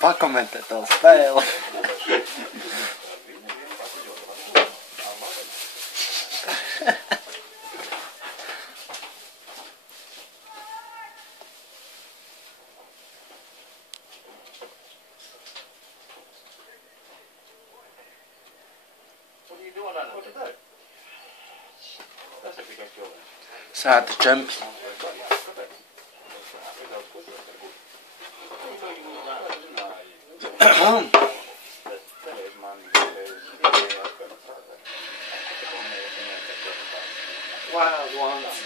pakomentēt to spēli. Sēta čemps. Wild ones.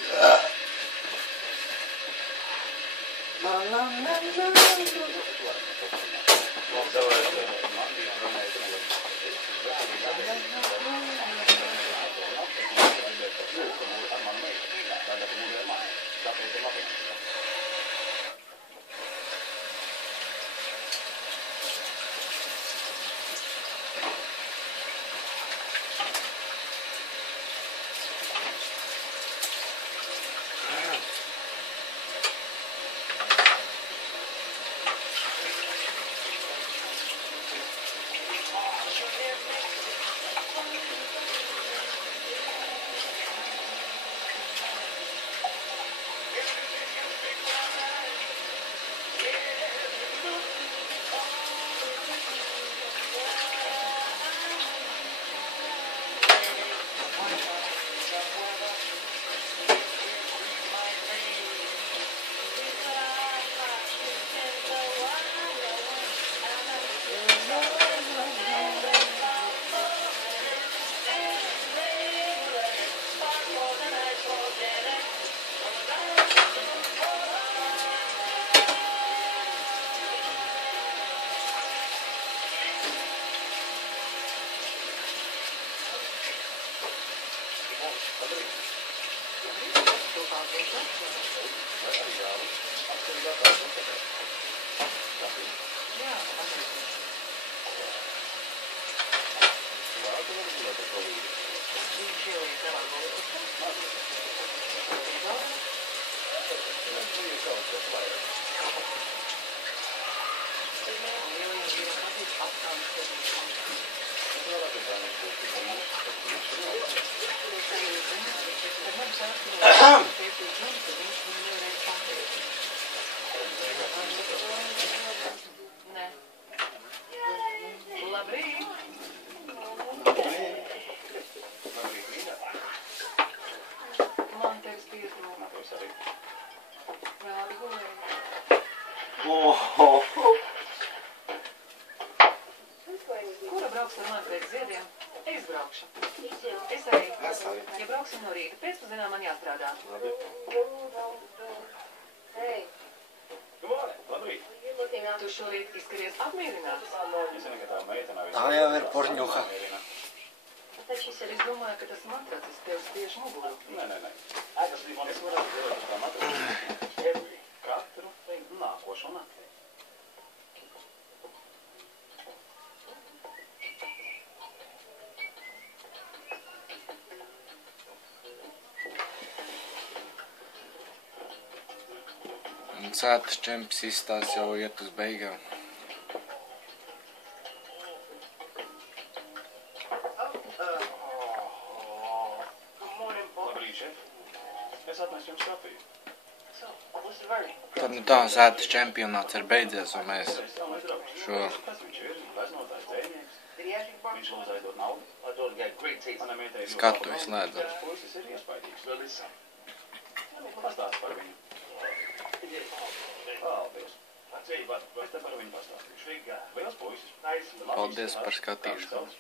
Kura brauks ar mani pēc ziediem? Es braukšu. Es arī. Ja brauksim no rīta, pēcpazienā man jāstrādā. Tu šorīt izskaties apmierināts? Tā jau ir porņuha. Es domāju, ka tas matracis tev spiež muguru. Nē. Es varētu ieraugt tā matracis katru nākošo nakti. Sētas čemps izstās jau iet uz beigām. Labrīt, šef. Es atnesu jums kafiju. Tad nu tā sētas čempionāts ir beidzies, un mēs šo skatu izslēdzam. Pastāst par viņu. Paldies. Es te par viņu pastāstīšu. Liels puisis. Paldies par skatīšanos.